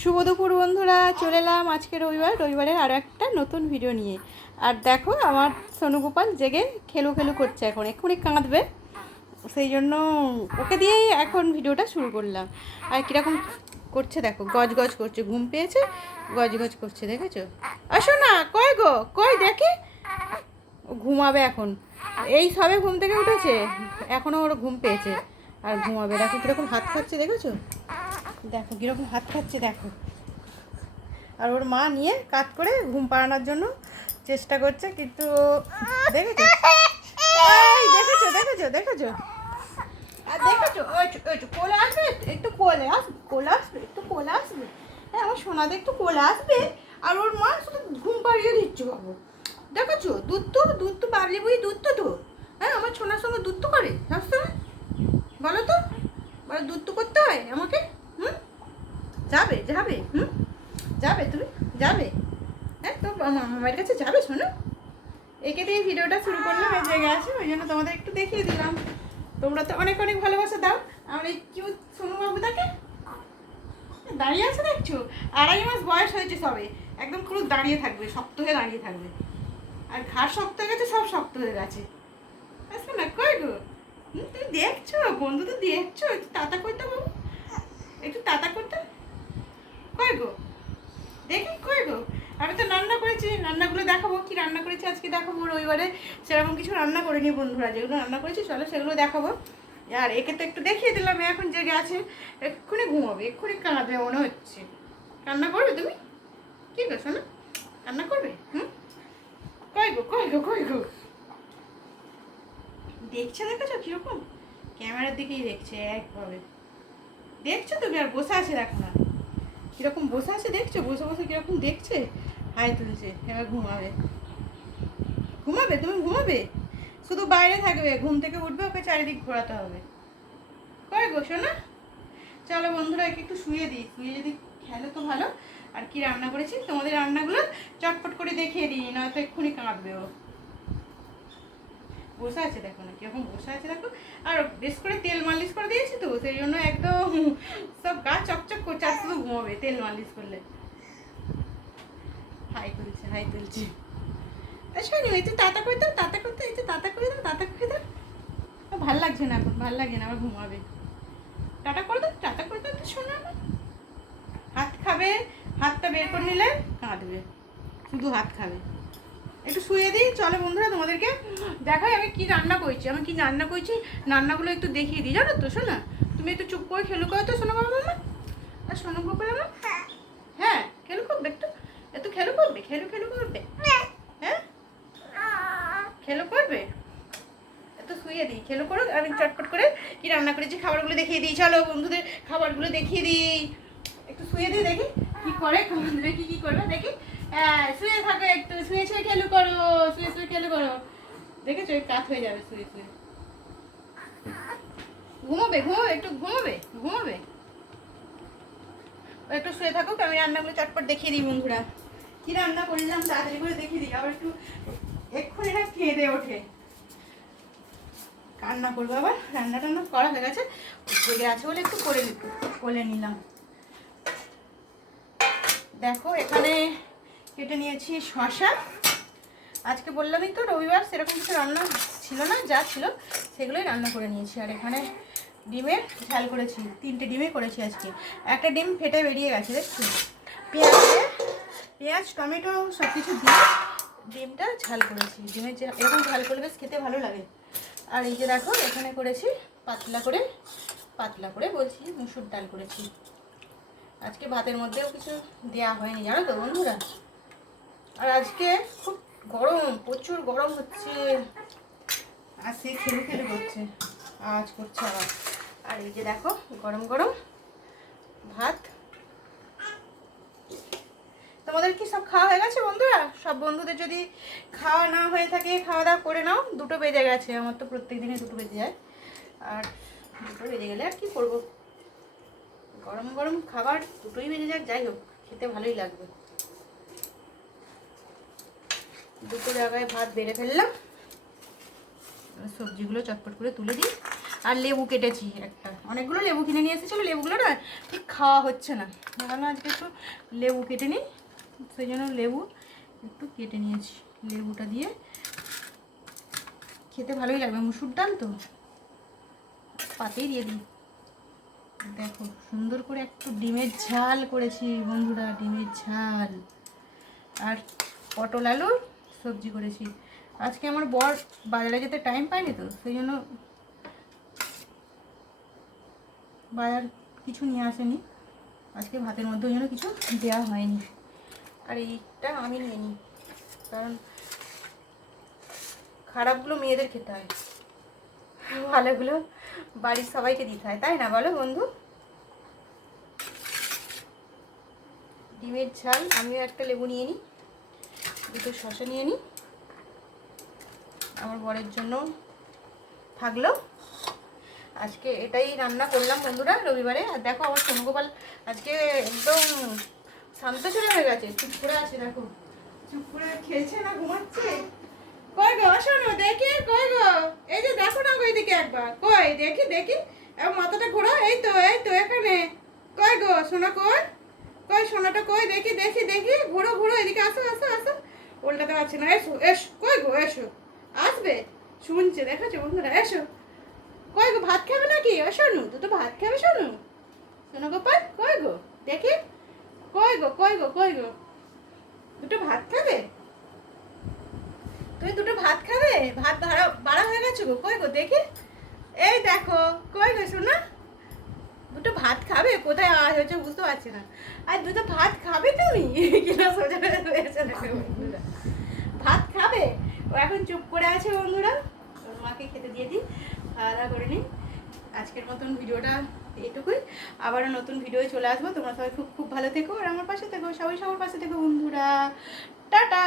শুভ দুপুর বন্ধুরা, চলে এলাম আজকে রবিবারের আরও একটা নতুন ভিডিও নিয়ে। আর দেখো আমার সোনু গোপাল জেগে খেলু খেলু করছে, এখন এক্ষুনি কাঁদবে, সেই জন্য ওকে দিয়েই এখন ভিডিওটা শুরু করলাম। আর কীরকম করছে দেখো, গজ গজ করছে, ঘুম পেয়েছে, গজ গজ করছে, দেখেছো? আসো না, কই গো, কই দেখি। ও ঘুমাবে এখন, এই সবে ঘুম থেকে উঠেছে, এখনও ওর ঘুম পেয়েছে আর ঘুমাবে। দেখো কীরকম হাত খাচ্ছে, দেখেছো? দেখো কীরকম হাত খাচ্ছে দেখো। আর ওর মা নিয়ে কাজ করে ঘুম পাড়ানোর জন্য চেষ্টা করছে, কিন্তু দেখেছো, দেখেছো দেখেছো দেখেছো আর দেখেছো, ওই কোলে আসবে, একটু কোলে আসবে, কোলে আসবে, একটু কোলে আসবে। হ্যাঁ, আমার সোনাদের একটু কোলে আসবে। আর ওর মা শুধু ঘুম পাড়িয়ে দিচ্ছে বাবু। দেখেছো, দুধ তো পারলে বই দুধ তো। হ্যাঁ, আমার সোনার সঙ্গে দুধ তো করে সবসময়। বলো তো, বলো দুধ তো করতে হয় আমাকে। হুম, যাবে যাবে, যাবে, তুমি যাবে? হ্যাঁ, তো মামার কাছে যাবে শোনো। একে দিয়ে ভিডিওটা শুরু করলাম, এই জায়গায় আছে, ওই জন্য তোমাদের একটু দেখিয়ে দিলাম। তোমরা তো অনেক অনেক ভালোবাসা দাও। আমার এই কিউট সোনুবাবু তাকে দাঁড়িয়ে আছে দেখছো, 2.5 মাস বয়স হয়েছে সবে, একদম পুরো দাঁড়িয়ে থাকবে, শক্ত হয়ে দাঁড়িয়ে থাকবে। আর ঘাড় শক্ত হয়ে গেছে, সব শক্ত হয়ে গেছে। আসবে না, কই গো? তুমি দেখছো, বন্ধু তো দেখছো, একটু তাতা করতে বাবু, একটু তাতা করতে, কই গো দেখি, কই গো? আমি তো রান্না করেছি, রান্নাগুলো দেখাবো, কি রান্না করেছি আজকে দেখাবো। রবিবারে সেরকম কিছু রান্না করিনি বন্ধুরা, যেগুলো রান্না করেছি চলো সেগুলো দেখাবো। আর একে তো একটু দেখিয়ে দিলাম, এখন জেগে আছে, এক্ষুনি ঘুমাবে, এক্ষুনি কাঁদবে মনে হচ্ছে। রান্না করবে তুমি? কি গো শোনো, রান্না করবে? কই গো, কই গো, কই গো? দেখছে, দেখেছো কিরকম ক্যামেরার দিকেই দেখছে একভাবে। দেখছো তুমি, আর বসে আছে দেখো না কিরকম বসে আছে, দেখছো বসে বসে কিরকম দেখছে, হাই তুলছে। এবার ঘুমাবে, ঘুমাবে, তুমি ঘুমাবে, শুধু বাইরে থাকবে, ঘুম থেকে উঠবে, ওকে চারিদিক ঘোরাতে হবে। কই গো শোনা? চলো বন্ধুরা, একে একটু শুয়ে দিই, শুয়ে যদি খেলো তো ভালো। আর কি রান্না করেছি তোমাদের রান্নাগুলো চটপট করে দেখিয়ে দিই, নয়তো এক্ষুনি কাঁদবে ও। বসে আছে দেখো না কিরকম বসে আছে দেখো। আর বেশ করে তেল মালিশ করে দিয়েছি তো, সেই জন্য একদম সব গা চকচক করছে, আর শুধু ঘুমাবে তেল মালিশ করলে। হাই তুলছে, হাই তুলছে। শোনো, এই যে তাতা করে দাও, তাতা করতে, এই যে তাতা করে দাও, তাতা করে দাও। ভাল লাগছে না এখন, ভাল লাগে না, আবার ঘুমাবে। টাটা করে দাও, টাটা করে দাও তো শোনো না। হাত খাবে, হাতটা বের করে নিলে কাঁদবে, শুধু হাত খাবে। একটু শুয়ে দিই, চলো বন্ধুরা তোমাদেরকে দেখাই আমি কি রান্না করেছি। আমি কি রান্না করেছি রান্নাগুলো একটু দেখিয়ে দিই, জানো তো শোনা। তুমি একটু চুপ করে খেলু করো তো শোনো বাবা মা, আর শোনো বাবা আমার। হ্যাঁ, খেলু করবে, একটু একটু খেলু করবে, খেলু খেলু করবে। হ্যাঁ, খেলু করবে, একটু শুয়ে দিই, খেলু করো। আমি চটপট করে কি রান্না করেছি খাবারগুলো দেখিয়ে দিই, চলো বন্ধুদের খাবারগুলো দেখিয়ে দিই। একটু শুয়ে দিই, দেখি কি করে, বন্ধুদের কি কি করবে দেখি। হ্যাঁ, শুয়ে থাকো, একটু শুয়ে শুয়ে খেলু করো, শুয়ে শুয়ে খেলু করো। দেখেছো, কাত হয়ে যাবে শুয়ে শুয়ে। ঘুমাবে, ঘুমাবে, একটু ঘুমাবে, ঘুমাবে, একটু শুয়ে থাকুক। আমি রান্নাগুলো চটপট দেখিয়ে দিই বন্ধুরা, কি রান্না করলাম তাড়াতাড়ি করে দেখিয়ে দিই। আবার একটু এক্ষুনি না খেয়ে দিয়ে ওঠে, রান্না করবো আবার। রান্না টান্না করা হয়ে গেছে, জেগে আছে বলে একটু করে নিলাম। দেখো এখানে কেটে নিয়েছি শসা। আজকে বললামই তো রবিবার, সেরকম কিছু রান্না ছিল না, যা ছিল সেগুলোই রান্না করে নিয়েছি। আর এখানে ডিমের ঝাল করেছি, 3টে ডিমে করেছি আজকে। একটা ডিম ফেটে বেরিয়ে গেছে দেখছি। পেঁয়াজ টমেটো সব কিছু দিয়ে ডিমটা ঝাল করেছি। ডিমের এরকম ঝাল করলে বেশ খেতে ভালো লাগে। আর এই যে দেখো এখানে করেছি পাতলা করে বলছি মুসুর ডাল করেছি। আজকে ভাতের মধ্যেও কিছু দেওয়া হয়নি, জানো তো বন্ধুরা। আর আজকে খুব গরম, প্রচুর গরম হচ্ছে, আর সে খেলু খেলু করছে, আওয়াজ করছে আবার। আর এই যে দেখো গরম গরম ভাত। তোমাদের কি সব খাওয়া হয়ে গেছে বন্ধুরা? সব বন্ধুদের যদি খাওয়া না হয়ে থাকে, খাওয়া দাওয়া করে নাও। 2টো বেজে গেছে, আমার তো প্রত্যেক দিনই 2টো বেজে যায়। আর 2টো বেজে গেলে আর কি করবো, গরম গরম খাবার 2টোই বেজে যাক, যাই হোক খেতে ভালোই লাগবে। 2টো জায়গায় ভাত বেড়ে ফেললাম, সবজিগুলো চটপট করে তুলে দিই। আর লেবু কেটেছি একটা, অনেকগুলো লেবু কিনে নিয়ে এসেছিলো, লেবুগুলো না ঠিক খাওয়া হচ্ছে না, ভাবলাম আজকে একটু লেবু কেটে নিই, সেই জন্য লেবু একটু কেটে নিয়েছি। লেবুটা দিয়ে খেতে ভালোই লাগবে, মুসুর ডাল তো, পাতেই দিয়ে দিই। দেখো সুন্দর করে একটু ডিমের ঝাল করেছি বন্ধুরা, ডিমের ঝাল, আর পটল আলুর সবজি করেছি। আজকে আমার বর বাজারে যেতে টাইম পায়নি তো, সেই জন্য বাজার কিছু নিয়ে আসেনি, আজকে ভাতের মধ্যে ওই জন্য কিছু দেওয়া হয়নি। আর এইটা আমি নিয়ে নিই, কারণ খারাপগুলো মেয়েদের খেতে হয়, ভালোগুলো বাড়ির সবাইকে দিতে হয়, তাই না বলো বন্ধু? ডিমের ঝাল, আমিও একটা লেবু নিয়ে নিই, দুটো শসা নিয়ে নিই, আমার বরের জন্য থাকলো। আজকে এটাই রান্না করলাম বন্ধুরা রবিবারে। আর দেখো আমার সোনুগোপাল আজকে একদম শান্ত চলে হয়ে গেছে, চুপ করে আছে, দেখো চুপ করে খেলছে না ঘুমাচ্ছে। কই গো শোনো দেখি, কই গো, এই যে দেখো না ওই দিকে একবার, কই দেখি দেখি, মাথাটা ঘোরা, এই তো এখানে, কই গো সোনা, কই কই সোনাটা, কই দেখি দেখি দেখি, ঘোরো ঘোরো, এদিকে আসো আসো আসো, উল্টাতে পারছি না, এসো এসো, কই গো এসো, আসবে, শুনছে দেখেছো বন্ধুরা, এসো, কই গো ভাত খাবে নাকি, ও শোনু তুই তো ভাত খাবে, শোনু শোনো গোপাল, কই গো দেখি, কই গো কই গো কই গো, দুটো ভাত খাবে, তুমি দুটো ভাত খাবে, ভাত বাড়া হয়ে গেছে গো, কই গো দেখি, এই দেখো, কই গো শোনা, দুটো ভাত খাবে, কোথায় আওয়াজ হচ্ছে বুঝতে পারছি না, আর দুটো ভাত খাবে তুমি, কিনা সোজা হয়েছে বন্ধুরা, ভাত খাবে, ও এখন চুপ করে আছে বন্ধুরা, ওর মাকে খেতে দিয়ে দিই, খাওয়া দাওয়া করে নিই। আজকের মতন ভিডিওটা এইটুকুই, আবারও নতুন ভিডিও চলে আসবো, তোমরা সবাই খুব খুব ভালো থেকো, আর আমার পাশে থেকো, সবাই সবার পাশে থেকো বন্ধুরা, টাটা।